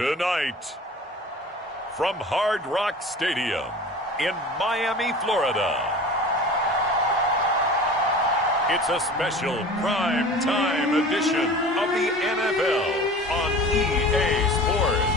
Tonight, from Hard Rock Stadium in Miami, Florida, it's a special prime time edition of the NFL on EA Sports.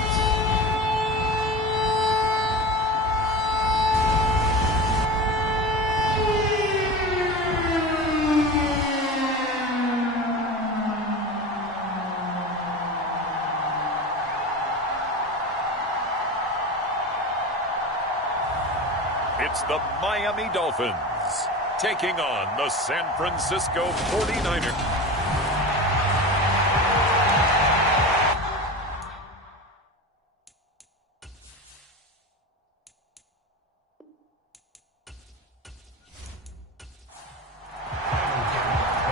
It's the Miami Dolphins taking on the San Francisco 49ers.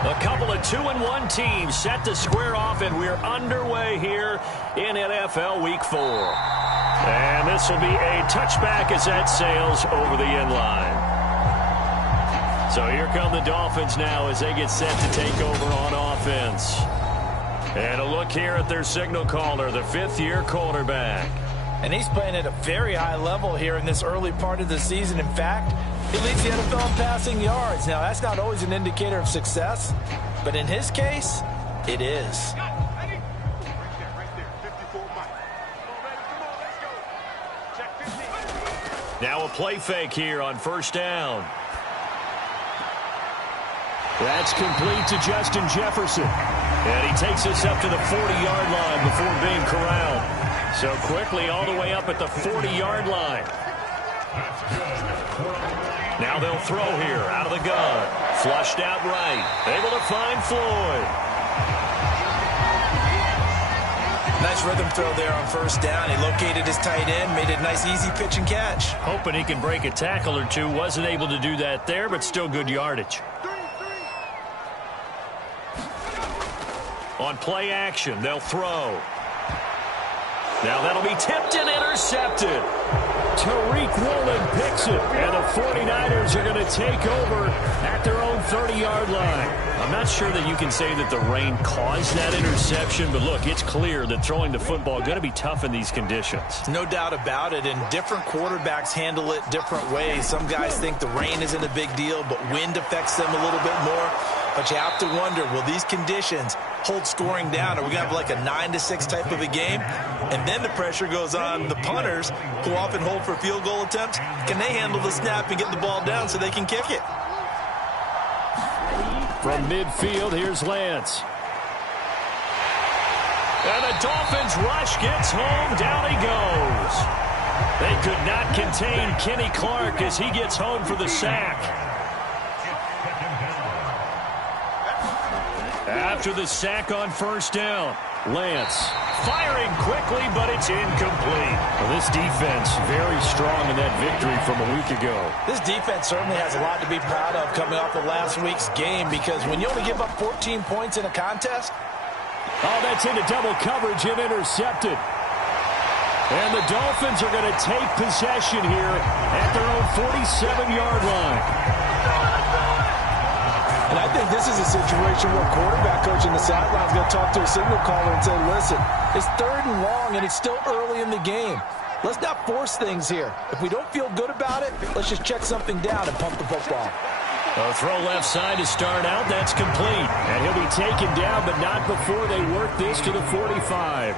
A couple of 2-1 teams set to square off, and we're underway here in NFL Week 4. And this will be a touchback as that sails over the end line. So here come the Dolphins now as they get set to take over on offense. And a look here at their signal caller, the fifth-year quarterback. And he's playing at a very high level here in this early part of the season. In fact, he leads the NFL in passing yards. Now, that's not always an indicator of success, but in his case, it is. Now a play fake here on first down. That's complete to Justin Jefferson. And he takes us up to the 40-yard line before being corralled. So quickly all the way up at the 40-yard line. Now they'll throw here out of the gun. Flushed out right. Able to find Floyd. Nice rhythm throw there on first down. He located his tight end, made it a nice easy pitch and catch. Hoping he can break a tackle or two. Wasn't able to do that there, but still good yardage. On play action, they'll throw. Now that'll be tipped and intercepted. Tariq Woolen picks it, and the 49ers are going to take over at their own 30-yard line. I'm not sure that you can say that the rain caused that interception, but look, it's clear that throwing the football is going to be tough in these conditions. No doubt about it, and different quarterbacks handle it different ways. Some guys think the rain isn't a big deal, but wind affects them a little bit more. But you have to wonder, will these conditions hold scoring down? Are we going to have like a 9-6 type of a game? And then the pressure goes on the punters, who often hold for field goal attempts. Can they handle the snap and get the ball down so they can kick it? From midfield, here's Lance. And the Dolphins rush gets home. Down he goes. They could not contain Kenny Clark as he gets home for the sack. After the sack on first down, Lance firing quickly, but it's incomplete. Well, this defense very strong in that victory from a week ago. This defense certainly has a lot to be proud of coming off of last week's game, because when you only give up 14 points in a contest. Oh, that's into double coverage and intercepted. And the Dolphins are going to take possession here at their own 47-yard line. And I think this is a situation where quarterback coach in the sideline is going to talk to a signal caller and say, listen, it's 3rd and long and it's still early in the game. Let's not force things here. If we don't feel good about it, let's just check something down and pump the football. A throw left side to start out. That's complete. And he'll be taken down, but not before they work this to the 45.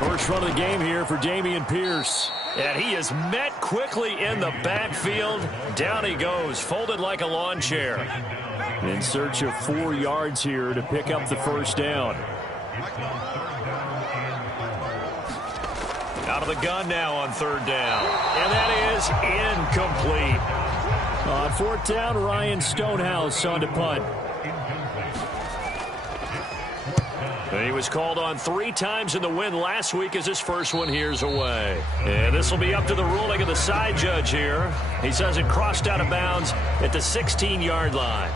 First run of the game here for Dameon Pierce. And he is met quickly in the backfield. Down he goes, folded like a lawn chair. In search of 4 yards here to pick up the first down. Out of the gun now on 3rd down. And that is incomplete. On 4th down, Ryan Stonehouse on to punt. He was called on 3 times in the win last week as his first one here's away. And this will be up to the ruling of the side judge here. He says it crossed out of bounds at the 16-yard line.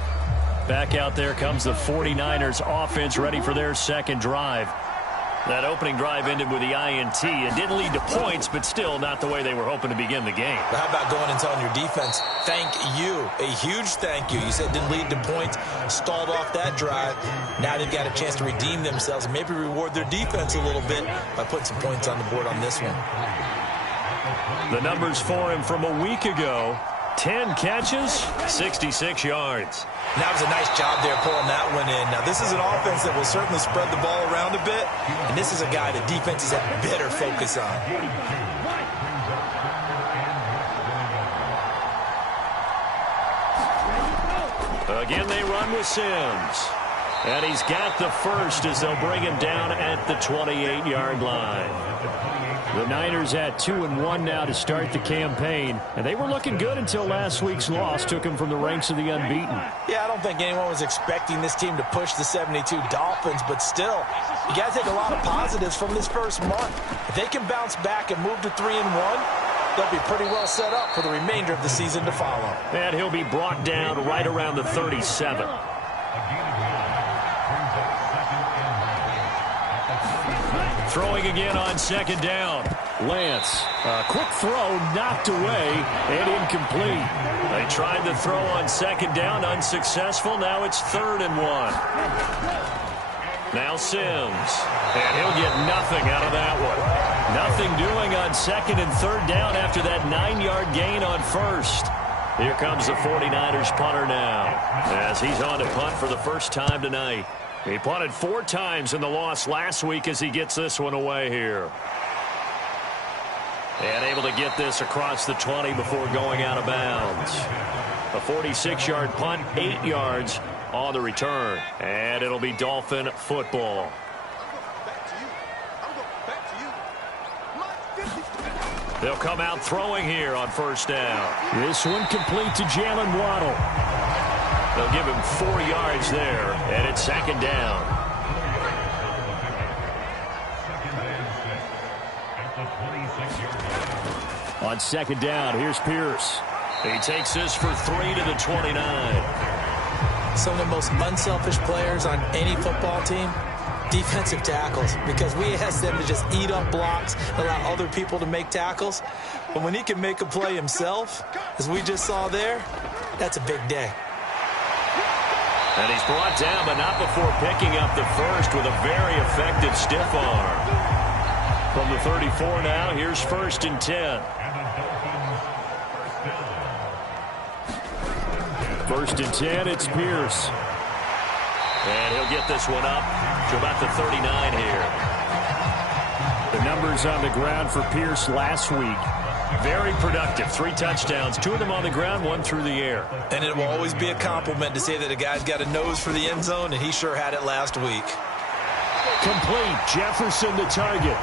Back out there comes the 49ers offense ready for their second drive. That opening drive ended with the INT. It didn't lead to points, but still not the way they were hoping to begin the game. But how about going and telling your defense, thank you, a huge thank you. You said it didn't lead to points, stalled off that drive. Now they've got a chance to redeem themselves and maybe reward their defense a little bit by putting some points on the board on this one. The numbers for him from a week ago, 10 catches, 66 yards. And that was a nice job there pulling that one in. Now, this is an offense that will certainly spread the ball around a bit, and this is a guy that defenses have better focus on. Again, they run with Sims. And he's got the first as they'll bring him down at the 28-yard line. The Niners at 2-1 now to start the campaign, and they were looking good until last week's loss took them from the ranks of the unbeaten. Yeah, I don't think anyone was expecting this team to push the 72 Dolphins, but still, you got to take a lot of positives from this first month. If they can bounce back and move to 3-1, they'll be pretty well set up for the remainder of the season to follow. And he'll be brought down right around the 37. Throwing again on second down. Lance, a quick throw knocked away and incomplete. They tried to throw on second down, unsuccessful. Now it's 3rd and 1. Now Sims, and he'll get nothing out of that one. Nothing doing on 2nd and 3rd down after that 9-yard gain on 1st. Here comes the 49ers punter now as he's on to punt for the first time tonight. He punted 4 times in the loss last week as he gets this one away here. And able to get this across the 20 before going out of bounds. A 46-yard punt, 8 yards on the return. And it'll be Dolphin football. They'll come out throwing here on 1st down. This one complete to Jalen Waddle. They'll give him 4 yards there, and it's 2nd down. On 2nd down, here's Pierce. He takes this for 3 to the 29. Some of the most unselfish players on any football team, defensive tackles, because we ask them to just eat up blocks, allow other people to make tackles. But when he can make a play himself, as we just saw there, that's a big day. And he's brought down, but not before picking up the first with a very effective stiff arm. From the 34 now, here's 1st and 10. 1st and 10, it's Pierce. And he'll get this one up to about the 39 here. The numbers on the ground for Pierce last week. Very productive. 3 touchdowns, 2 of them on the ground, 1 through the air. And it will always be a compliment to say that a guy's got a nose for the end zone, and he sure had it last week. Complete. Jefferson the target.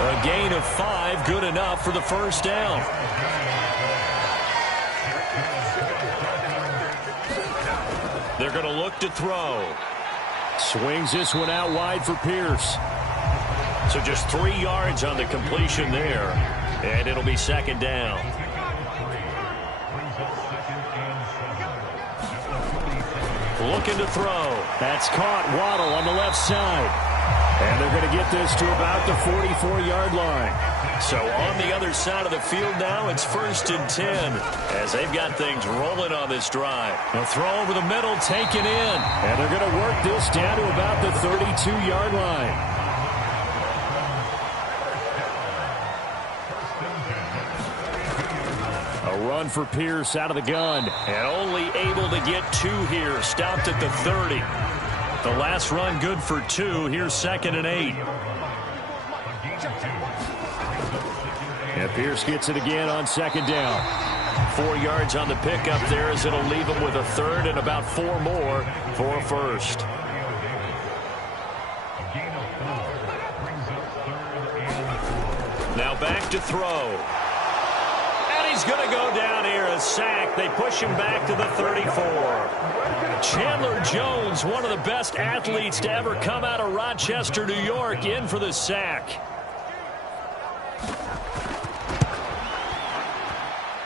A gain of 5, good enough for the 1st down. They're going to look to throw. Swings this one out wide for Pierce. So just 3 yards on the completion there. And it'll be 2nd down. Looking to throw. That's caught. Waddle on the left side. And they're going to get this to about the 44-yard line. So on the other side of the field now, it's 1st and 10 as they've got things rolling on this drive. They'll throw over the middle, taken in. And they're going to work this down to about the 32-yard line. Run for Pierce out of the gun. And only able to get 2 here. Stopped at the 30. The last run good for 2. Here's 2nd and 8. And Pierce gets it again on 2nd down. 4 yards on the pickup there as it'll leave him with a 3rd and about 4 more for a 1st. Now back to throw. He's going to go down here, a sack. They push him back to the 34. Chandler Jones, one of the best athletes to ever come out of Rochester, New York, in for the sack.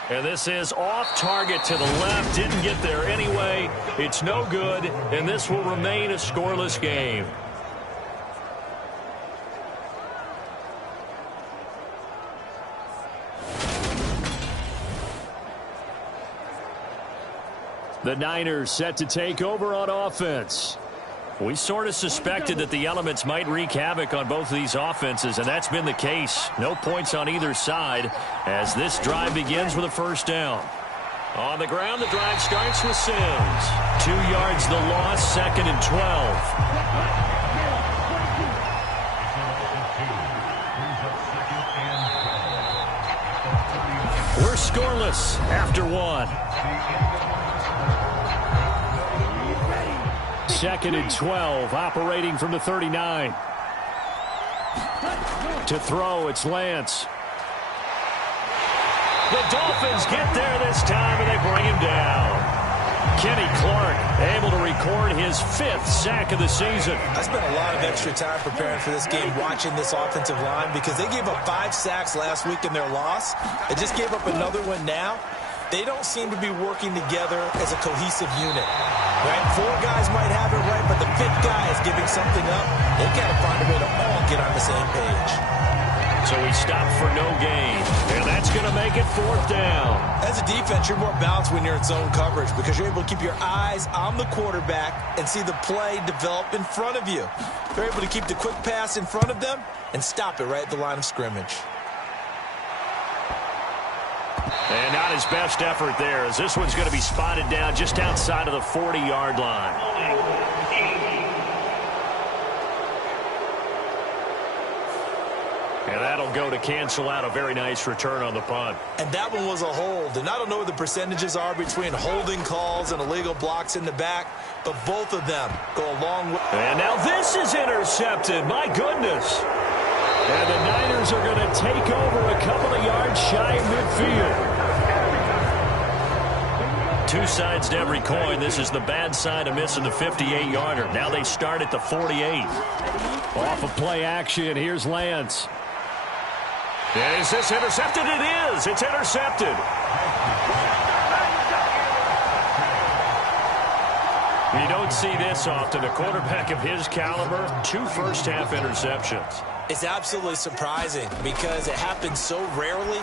And this is off target to the left. Didn't get there anyway. It's no good, and this will remain a scoreless game. The Niners set to take over on offense. We sort of suspected that the elements might wreak havoc on both of these offenses, and that's been the case. No points on either side as this drive begins with a first down. On the ground, the drive starts with Sims. 2 yards the loss, 2nd and 12. We're scoreless after 1. 2nd and 12, operating from the 39. To throw, it's Lance. The Dolphins get there this time, and they bring him down. Kenny Clark able to record his 5th sack of the season. I spent a lot of extra time preparing for this game, watching this offensive line, because they gave up 5 sacks last week in their loss. They just gave up another one now. They don't seem to be working together as a cohesive unit. Right? 4 guys might have it right, but the 5th guy is giving something up. They got to find a way to all get on the same page. So he stopped for no gain, and that's going to make it 4th down. As a defense, you're more balanced when you're in zone coverage because you're able to keep your eyes on the quarterback and see the play develop in front of you. They're able to keep the quick pass in front of them and stop it right at the line of scrimmage. And not his best effort there, as this one's going to be spotted down just outside of the 40-yard line. And that'll go to cancel out a very nice return on the punt. And that one was a hold. And I don't know what the percentages are between holding calls and illegal blocks in the back, but both of them go a long way. And now this is intercepted. My goodness. And the Niners are going to take over a couple of yards shy of midfield. 2 sides to every coin. This is the bad side of missing the 58-yarder. Now they start at the 48. Off of play action, here's Lance. And is this intercepted? It is. It's intercepted. You don't see this often. A quarterback of his caliber, 2 first-half interceptions. It's absolutely surprising because it happens so rarely.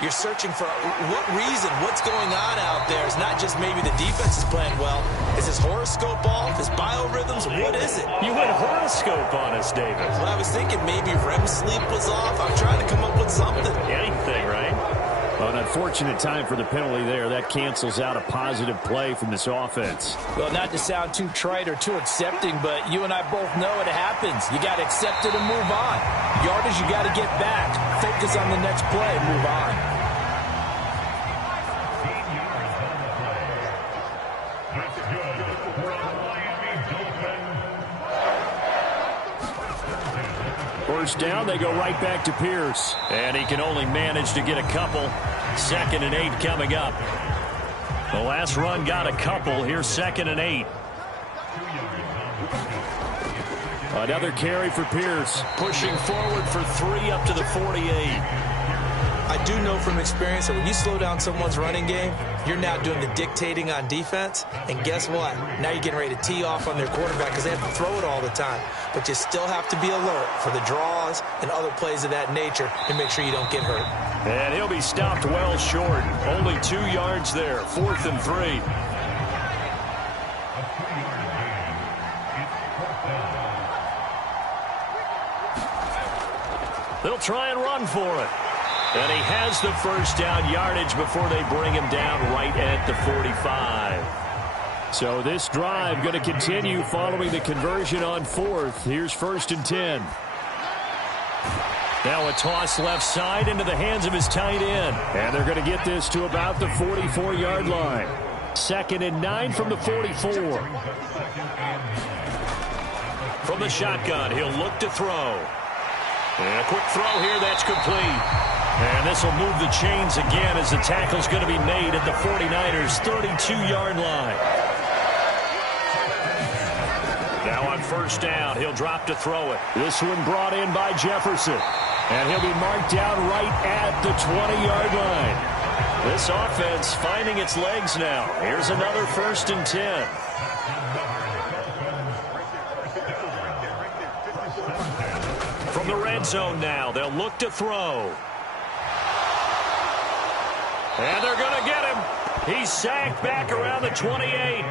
You're searching for what reason, what's going on out there. It's not just maybe the defense is playing well. Is his horoscope off? His biorhythms? What is it? You went horoscope on us, David. Well, I was thinking maybe REM sleep was off. I'm trying to come up with something. Anything, right? Well, an unfortunate time for the penalty there. That cancels out a positive play from this offense. Well, not to sound too trite or too accepting, but you and I both know it happens. You got to accept it and move on. Yardage, you got to get back. Focus on the next play and move on. First down, they go right back to Pierce. And he can only manage to get a couple. 2nd and 8 coming up. The last run got a couple. Here's 2nd and 8. Another carry for Pierce. Pushing forward for 3 up to the 48. I do know from experience that when you slow down someone's running game, you're now doing the dictating on defense. And guess what? Now you're getting ready to tee off on their quarterback because they have to throw it all the time. But you still have to be alert for the draws and other plays of that nature to make sure you don't get hurt. And he'll be stopped well short. Only 2 yards there. 4th and 3. They'll try and run for it. And he has the first down yardage before they bring him down right at the 45. So this drive going to continue following the conversion on 4th. Here's 1st and 10. Now a toss left side into the hands of his tight end. And they're going to get this to about the 44-yard line. 2nd and 9 from the 44. From the shotgun, he'll look to throw. And a quick throw here, that's complete. And this will move the chains again as the tackle's going to be made at the 49ers' 32-yard line. Now on first down, he'll drop to throw it. This one brought in by Jefferson. And he'll be marked down right at the 20-yard line. This offense finding its legs now. Here's another 1st and 10. From the red zone now, they'll look to throw. And they're going to get him. He's sacked back around the 28.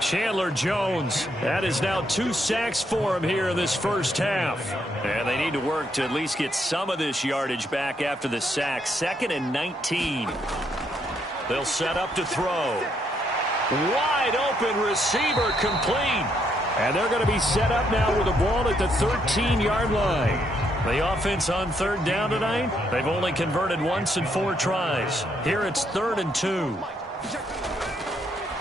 Chandler Jones, that is now 2 sacks for him here in this first half. And they need to work to at least get some of this yardage back after the sack. 2nd and 19. They'll set up to throw. Wide open receiver complete. And they're going to be set up now with the ball at the 13-yard line. The offense on 3rd down tonight, they've only converted once in 4 tries. Here it's 3rd and 2.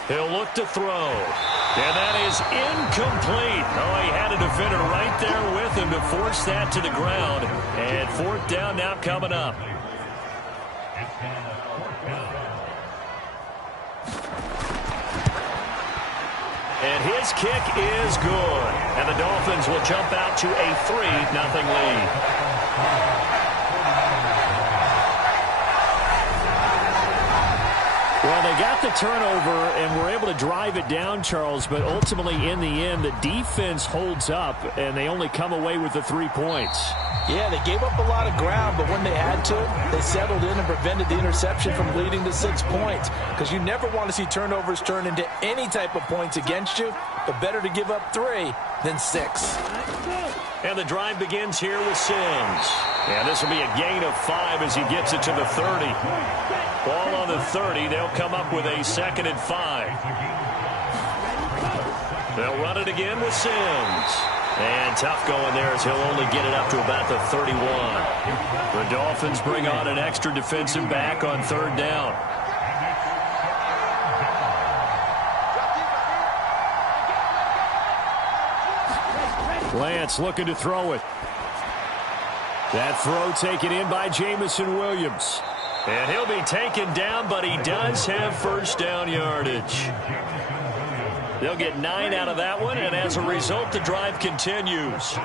He'll look to throw. And that is incomplete. Oh, he had a defender right there with him to force that to the ground. And 4th down now coming up. And his kick is good. And the Dolphins will jump out to a 3-0 lead. Well, they got the turnover and were able to drive it down, Charles, but ultimately in the end, the defense holds up, and they only come away with the 3 points. Yeah, they gave up a lot of ground, but when they had to, they settled in and prevented the interception from leading to 6 points. Because you never want to see turnovers turn into any type of points against you, but better to give up 3 than 6. And the drive begins here with Sims. And this will be a gain of 5 as he gets it to the 30. Ball on the 30. They'll come up with a 2nd and 5. They'll run it again with Sims. And tough going there as he'll only get it up to about the 31. The Dolphins bring on an extra defensive back on 3rd down. Lance looking to throw it. That throw taken in by Jamison Williams. And he'll be taken down, but he does have 1st down yardage. They'll get 9 out of that one, and as a result, the drive continues.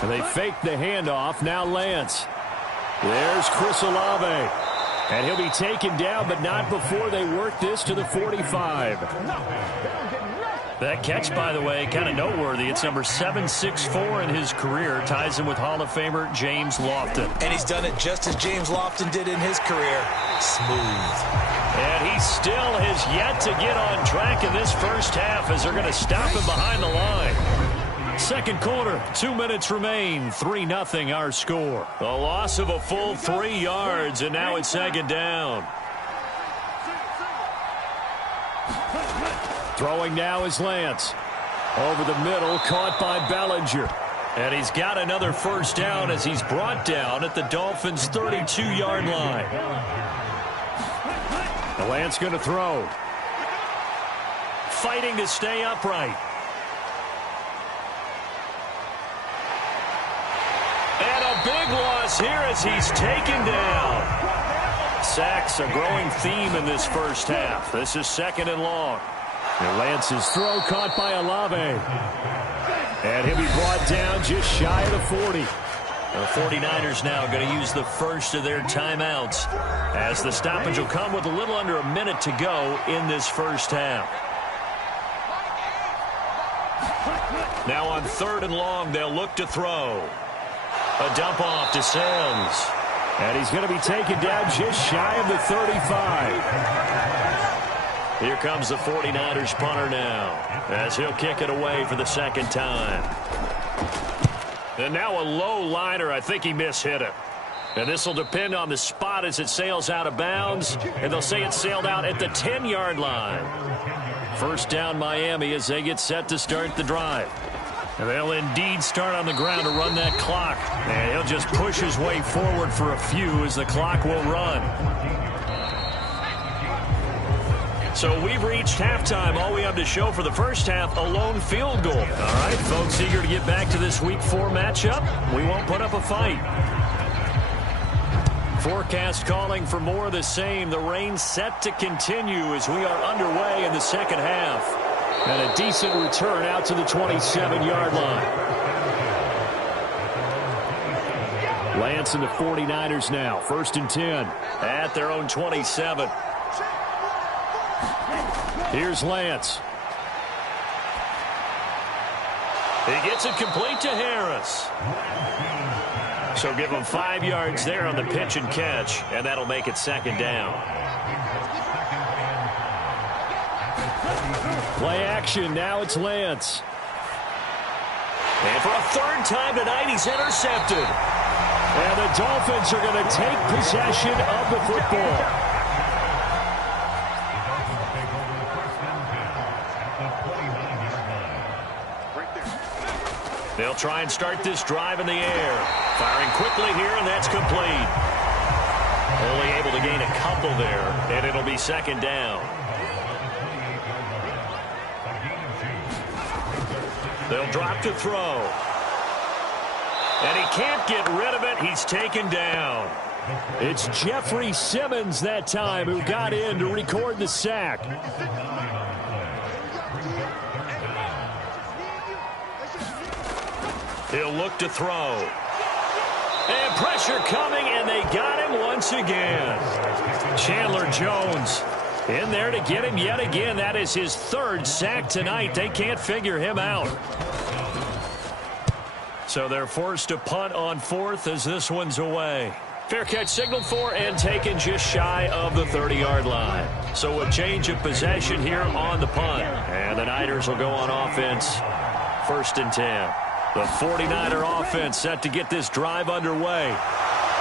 And they fake the handoff. Now Lance. There's Chris Olave. And he'll be taken down, but not before they work this to the 45. That catch, by the way, kind of noteworthy. It's number 764 in his career. Ties him with Hall of Famer James Lofton. And he's done it just as James Lofton did in his career. Smooth. And he still has yet to get on track in this first half as they're going to stop him behind the line. 2nd quarter, 2 minutes remain. 3-0 our score. A loss of a full 3 yards, and now it's 2nd down. Throwing now is Lance. Over the middle, caught by Bellinger. And he's got another 1st down as he's brought down at the Dolphins' 32-yard line. Lance going to throw. Fighting to stay upright. And a big loss here as he's taken down. Sacks a growing theme in this first half. This is 2nd and long. And Lance's throw caught by Olave. And he'll be brought down just shy of the 40. The 49ers now going to use the first of their timeouts as the stoppage will come with a little under a minute to go in this first half. Now on 3rd and long, they'll look to throw. A dump off to Sims. And he's going to be taken down just shy of the 35. Here comes the 49ers punter now as he'll kick it away for the 2nd time. And now a low liner. I think he mishit it. And this will depend on the spot as it sails out of bounds. And they'll say it sailed out at the 10-yard line. 1st down Miami as they get set to start the drive. And they'll indeed start on the ground to run that clock. And he'll just push his way forward for a few as the clock will run. So we've reached halftime. All we have to show for the first half, a lone field goal. All right, folks, eager to get back to this Week 4 matchup. We won't put up a fight. Forecast calling for more of the same. The rain set to continue as we are underway in the 2nd half. And a decent return out to the 27-yard line. Lance and the 49ers now. 1st and 10 at their own 27. Here's Lance. He gets it complete to Harris. So give them 5 yards there on the pitch and catch, and that'll make it second down. Play action. Now it's Lance. And for a third time tonight, he's intercepted. And the Dolphins are going to take possession of the football. They'll try and start this drive in the air. Firing quickly here, and that's complete. Only able to gain a couple there, and it'll be second down. They'll drop to throw. And he can't get rid of it. He's taken down. It's Jeffrey Simmons that time who got in to record the sack. He'll look to throw. And pressure coming, and they got him once again. Chandler Jones in there to get him yet again. That is his third sack tonight. They can't figure him out. So they're forced to punt on fourth as this one's away. Fair catch signaled for and taken just shy of the 30-yard line. So a change of possession here on the punt. And the Niners will go on offense. 1st and 10. The 49er offense set to get this drive underway.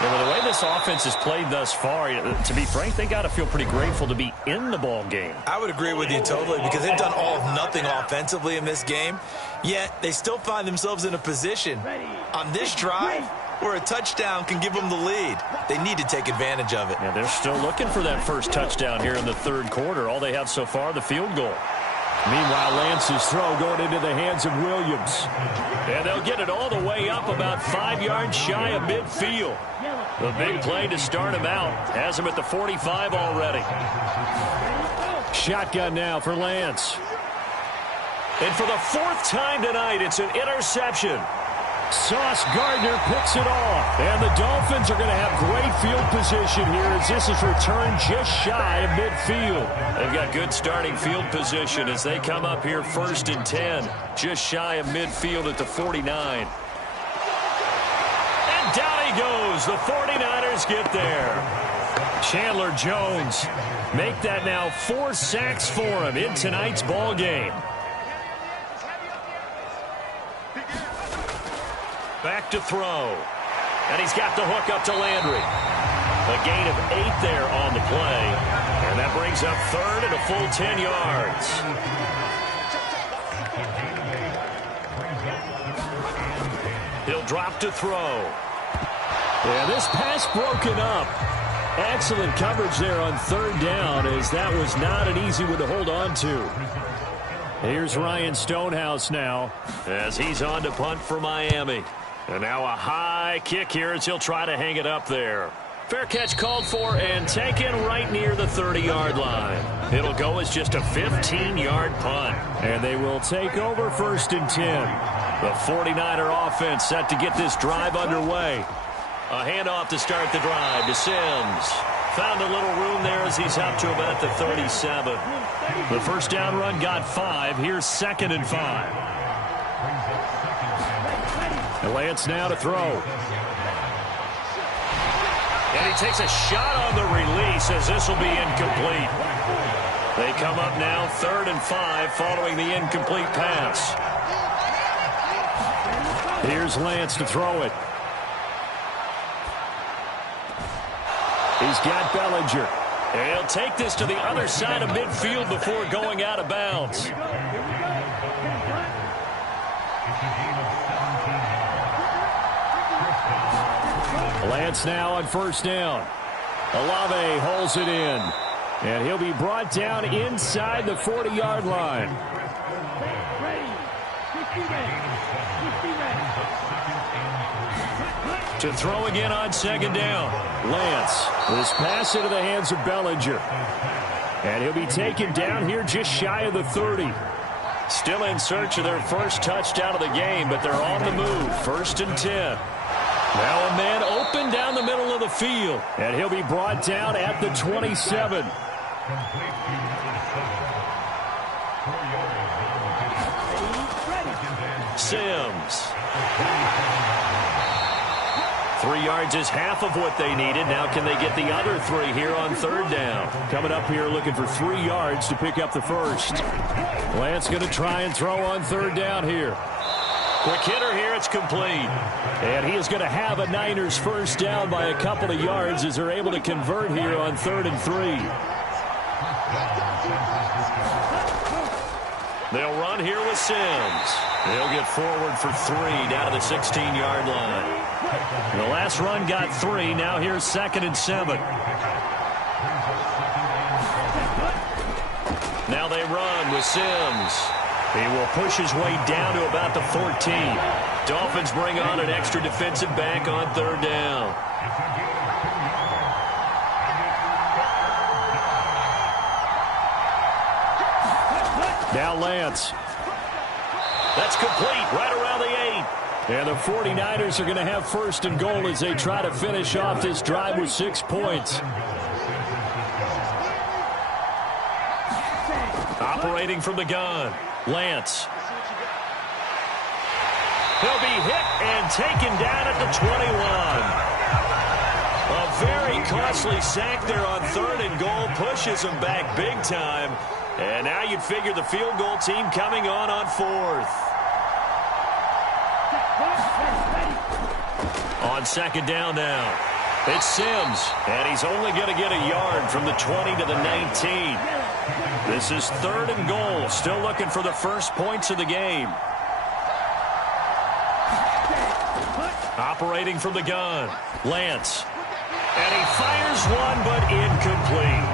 And with the way this offense has played thus far, to be frank, they got to feel pretty grateful to be in the ball game. I would agree with you totally because they've done all of nothing offensively in this game, yet they still find themselves in a position on this drive where a touchdown can give them the lead. They need to take advantage of it. Yeah, they're still looking for that first touchdown here in the third quarter. All they have so far, the field goal. Meanwhile, Lance's throw going into the hands of Williams. And they'll get it all the way up about 5 yards shy of midfield. The big play to start him out. Has him at the 45 already. Shotgun now for Lance. And for the 4th time tonight, it's an interception. Sauce Gardner picks it off. And the Dolphins are going to have great field position here as this is returned just shy of midfield. They've got good starting field position as they come up here 1st and 10, just shy of midfield at the 49. And down he goes. The 49ers get there. Chandler Jones make that now 4 sacks for him in tonight's ball game. Back to throw. And he's got the hook up to Landry. A gain of 8 there on the play. And that brings up 3rd and a full 10 yards. He'll drop to throw. Yeah, this pass broken up. Excellent coverage there on 3rd down as that was not an easy one to hold on to. Here's Ryan Stonehouse now as he's on to punt for Miami. And now a high kick here as he'll try to hang it up there. Fair catch called for and taken right near the 30-yard line. It'll go as just a 15-yard punt. And they will take over 1st and 10. The 49er offense set to get this drive underway. A handoff to start the drive to Sims. Found a little room there as he's up to about the 37. The first down run got 5. Here's 2nd and 5. Lance now to throw. And he takes a shot on the release as this will be incomplete. They come up now 3rd and 5 following the incomplete pass. Here's Lance to throw it. He's got Bellinger. And he'll take this to the other side of midfield before going out of bounds. Lance now on 1st down. Olave holds it in. And he'll be brought down inside the 40-yard line. To throw again on 2nd down. Lance. This pass into the hands of Bellinger. And he'll be taken down here just shy of the 30. Still in search of their first touchdown of the game, but they're on the move. 1st and 10. Now a man open down the middle of the field. And he'll be brought down at the 27. Sims. 3 yards is half of what they needed. Now can they get the other 3 here on third down? Coming up here looking for 3 yards to pick up the first. Lance going to try and throw on third down here. Quick hitter here, it's complete. And he is going to have a Niners first down by a couple of yards as they're able to convert here on 3rd and 3. They'll run here with Sims. They'll get forward for 3 down to the 16-yard line. The last run got 3. Now here's 2nd and 7. Now they run with Sims. He will push his way down to about the 14. Dolphins bring on an extra defensive back on 3rd down. Now Lance. That's complete right around the 8. And the 49ers are going to have 1st and goal as they try to finish off this drive with 6 points. Operating from the gun, Lance. He'll be hit and taken down at the 21. A very costly sack there on 3rd and goal pushes him back big time. And now you'd figure the field goal team coming on 4th. On 2nd down now, it's Sims, and he's only going to get a yard from the 20 to the 19. This is 3rd and goal, still looking for the first points of the game. Operating from the gun, Lance. And he fires one, but incomplete.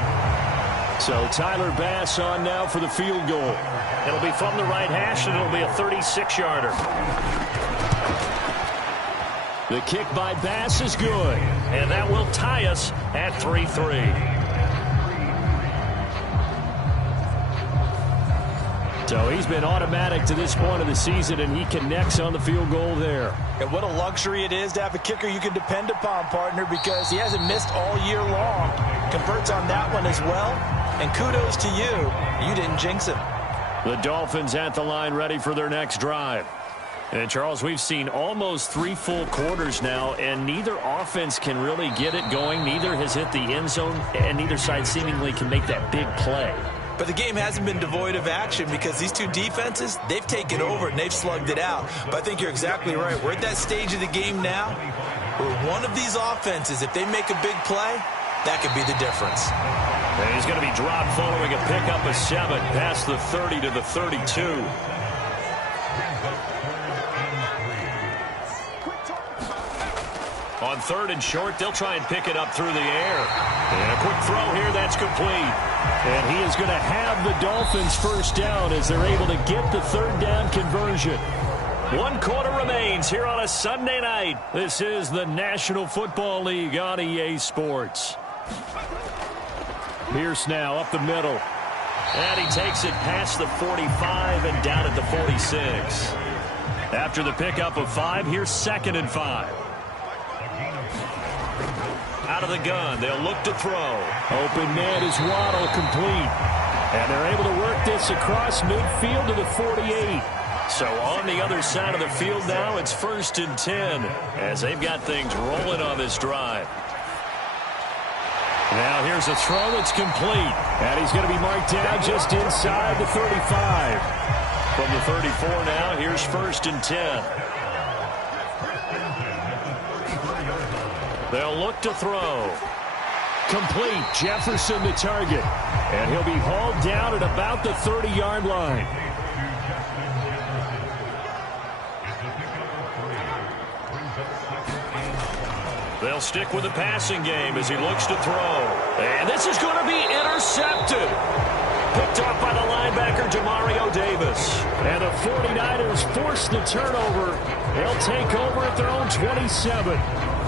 So Tyler Bass on now for the field goal. It'll be from the right hash, and it'll be a 36-yarder. The kick by Bass is good. And that will tie us at 3-3. So he's been automatic to this point of the season, and he connects on the field goal there. And what a luxury it is to have a kicker you can depend upon, partner, because he hasn't missed all year long. Converts on that one as well. And kudos to you. You didn't jinx him. The Dolphins at the line ready for their next drive. And, Charles, we've seen almost 3 full quarters now, and neither offense can really get it going. Neither has hit the end zone, and neither side seemingly can make that big play. But the game hasn't been devoid of action because these two defenses, they've taken over and they've slugged it out. But I think you're exactly right. We're at that stage of the game now where one of these offenses, if they make a big play, that could be the difference. And he's going to be dropped following a pickup of 7 past the 30 to the 32. On 3rd and short, they'll try and pick it up through the air. And a quick throw here, that's complete. And he is going to have the Dolphins first down as they're able to get the 3rd down conversion. 1 quarter remains here on a Sunday night. This is the National Football League on EA Sports. Pierce now up the middle. And he takes it past the 45 and down at the 46. After the pickup of 5, here's 2nd and 5. Out of the gun, they'll look to throw. Open man is Waddle, complete. And they're able to work this across midfield to the 48. So on the other side of the field now, it's 1st and 10 as they've got things rolling on this drive. Now here's a throw that's complete. And he's going to be marked down just inside the 35. From the 34 now, here's 1st and 10. They'll look to throw. Complete. Jefferson the target. And he'll be hauled down at about the 30-yard line. They'll stick with the passing game as he looks to throw. And this is going to be intercepted. Picked off by the linebacker, Demario Davis. And the 49ers force the turnover. They'll take over at their own 27.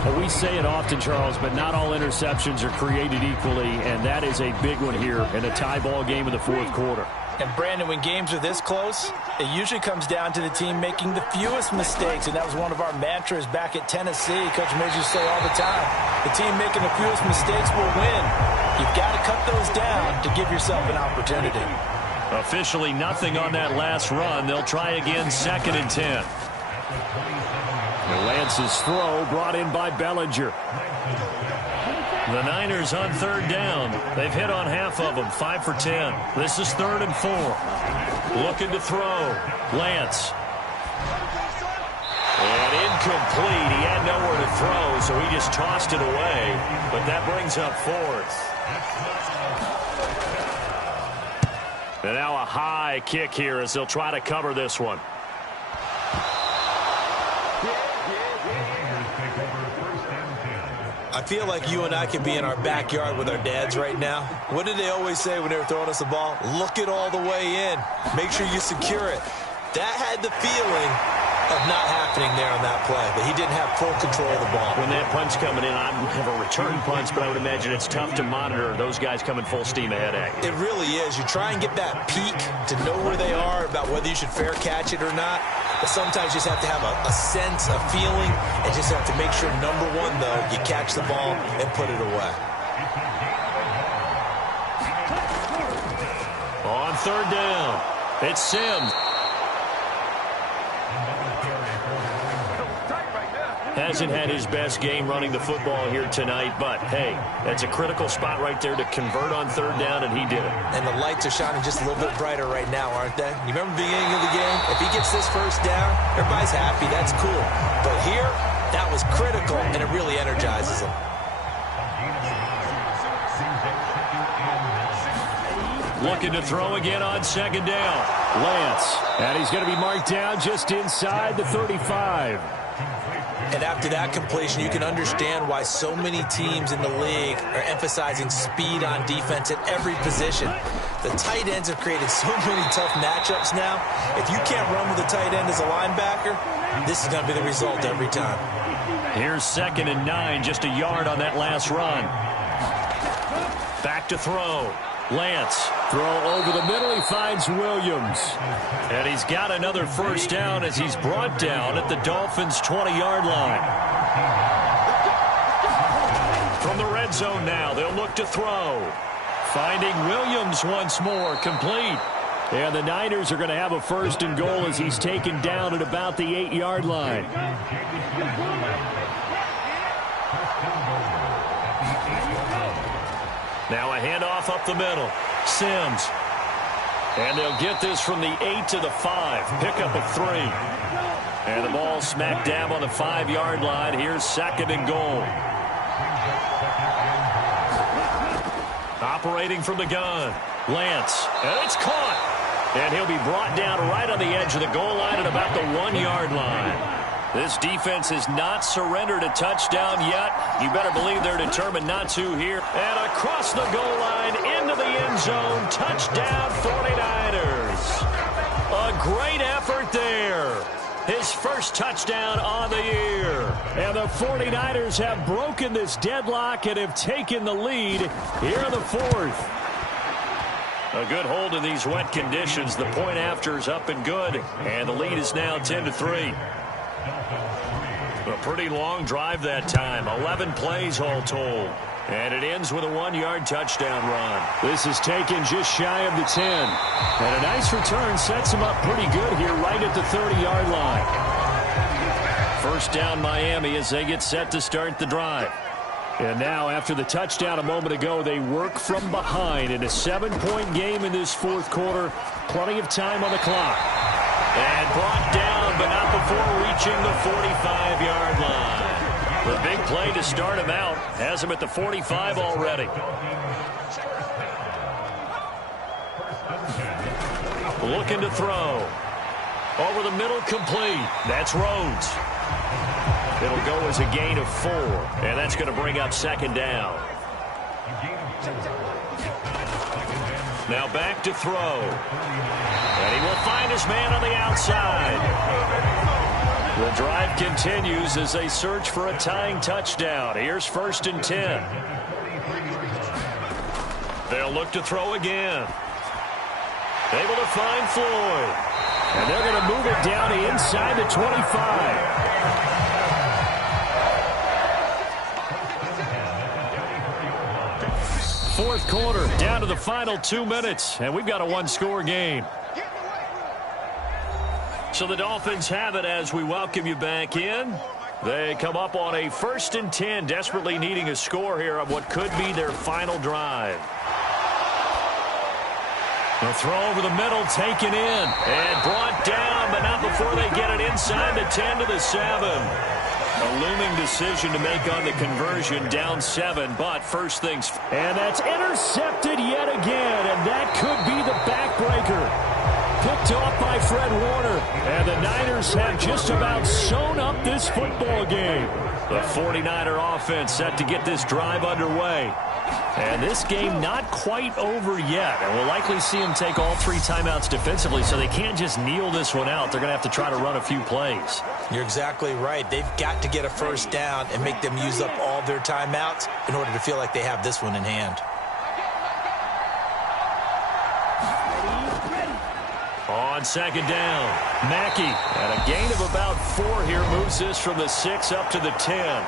Well, we say it often, Charles, but not all interceptions are created equally, and that is a big one here in a tie ball game in the 4th quarter. And, Brandon, when games are this close, it usually comes down to the team making the fewest mistakes, and that was one of our mantras back at Tennessee. Coach Midge used to say all the time, the team making the fewest mistakes will win. You've got to cut those down to give yourself an opportunity. Officially nothing on that last run. They'll try again, 2nd and 10. And Lance's throw brought in by Bellinger. The Niners on third down. They've hit on half of them, 5 for 10. This is 3rd and 4. Looking to throw. Lance. And incomplete. He had nowhere to throw, so he just tossed it away. But that brings up 4th. And now a high kick here as they'll try to cover this one. I feel like you and I can be in our backyard with our dads right now. What did they always say when they were throwing us the ball? Look it all the way in. Make sure you secure it. That had the feeling of not happening there on that play, that he didn't have full control of the ball. When that punch coming in, I don't have a return punch, but I would imagine it's tough to monitor those guys coming full steam ahead at you. It really is. You try and get that peek to know where they are, about whether you should fair catch it or not. But sometimes you just have to have a sense, a feeling, and just have to make sure, number one, though, you catch the ball and put it away. On third down, it's Sims. Hasn't had his best game running the football here tonight, but, hey, that's a critical spot right there to convert on third down, and he did it. And the lights are shining just a little bit brighter right now, aren't they? You remember the beginning of the game? If he gets this first down, everybody's happy. That's cool. But here, that was critical, and it really energizes him. Looking to throw again on second down. Lance. And he's going to be marked down just inside the 35. And after that completion, you can understand why so many teams in the league are emphasizing speed on defense at every position. The tight ends have created so many tough matchups now. If you can't run with a tight end as a linebacker, this is going to be the result every time. Here's 2nd and 9, just a yard on that last run. Back to throw. Lance. Throw over the middle. He finds Williams. And he's got another first down as he's brought down at the Dolphins' 20-yard line. From the red zone now, they'll look to throw. Finding Williams once more, complete. And the Niners are going to have a 1st and goal as he's taken down at about the 8-yard line. Now a handoff up the middle. Sims. And they'll get this from the 8 to the 5. Pickup of 3. And the ball smack dab on the 5-yard line. Here's 2nd and goal. Operating from the gun. Lance. And it's caught. And he'll be brought down right on the edge of the goal line at about the 1-yard line. This defense has not surrendered a touchdown yet. You better believe they're determined not to here. And across the goal line into the end zone. Touchdown 49ers. A great effort there. His first touchdown on the year. And the 49ers have broken this deadlock and have taken the lead here in the 4th. A good hold in these wet conditions. The point after is up and good. And the lead is now 10-3. A pretty long drive that time. 11 plays all told. And it ends with a 1-yard touchdown run. This is taken just shy of the 10. And a nice return sets him up pretty good here right at the 30-yard line. First down Miami as they get set to start the drive. And now after the touchdown a moment ago, they work from behind in a 7-point game in this 4th quarter. Plenty of time on the clock. And brought down, but not before reaching the 45-yard line. The big play to start him out has him at the 45 already. Looking to throw. Over the middle, complete. That's Rhodes. It'll go as a gain of 4, and that's going to bring up 2nd down. Now back to throw. And he will find his man on the outside. The drive continues as they search for a tying touchdown. Here's 1st and 10. They'll look to throw again. Able to find Floyd. And they're going to move it down to inside the 25. Fourth quarter, down to the final 2 minutes, and we've got a 1-score game. So the Dolphins have it as we welcome you back in. They come up on a 1st and 10, desperately needing a score here on what could be their final drive. The throw over the middle, taken in, and brought down, but not before they get it inside the 10 to the 7. A looming decision to make on the conversion, down 7, but first things. And that's intercepted yet again, and that could be the backbreaker. Picked off by Fred Warner, and the Niners have just about sewn up this football game. The 49er offense set to get this drive underway. And this game not quite over yet. And we'll likely see them take all 3 timeouts defensively, so they can't just kneel this one out. They're going to have to try to run a few plays. You're exactly right. They've got to get a first down and make them use up all their timeouts in order to feel like they have this one in hand. On 2nd down, Mackey at a gain of about 4 here, moves this from the 6 up to the 10.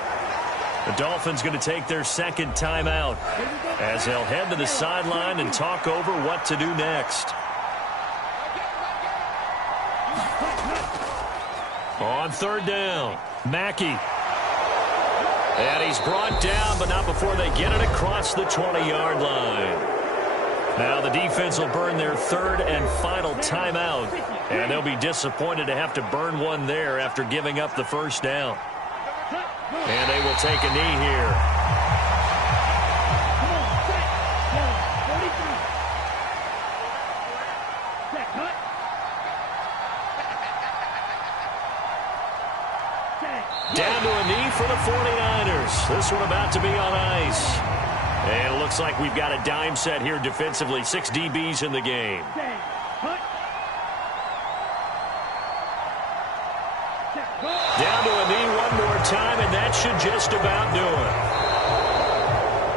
The Dolphins going to take their 2nd timeout as they'll head to the sideline and talk over what to do next. On 3rd down, Mackey. And he's brought down, but not before they get it across the 20-yard line. Now the defense will burn their 3rd and final timeout, and they'll be disappointed to have to burn one there after giving up the first down. And they will take a knee here. Down to a knee for the 49ers. This one about to be on ice. And it looks like we've got a dime set here defensively. 6 DBs in the game. Down to a knee one more time, and that should just about do it.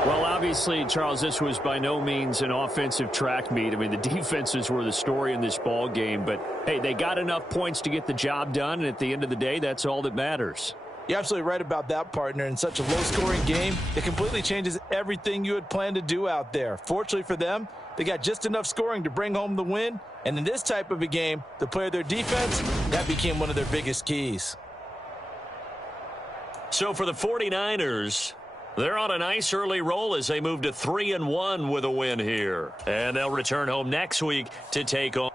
Well, obviously, Charles, this was by no means an offensive track meet. I mean, the defenses were the story in this ball game. But, hey, they got enough points to get the job done, and at the end of the day, that's all that matters. You're absolutely right about that, partner. In such a low-scoring game, it completely changes everything you had planned to do out there. Fortunately for them, they got just enough scoring to bring home the win. And in this type of a game, to play their defense, that became one of their biggest keys. So for the 49ers, they're on a nice early roll as they move to 3-1 with a win here. And they'll return home next week to take on.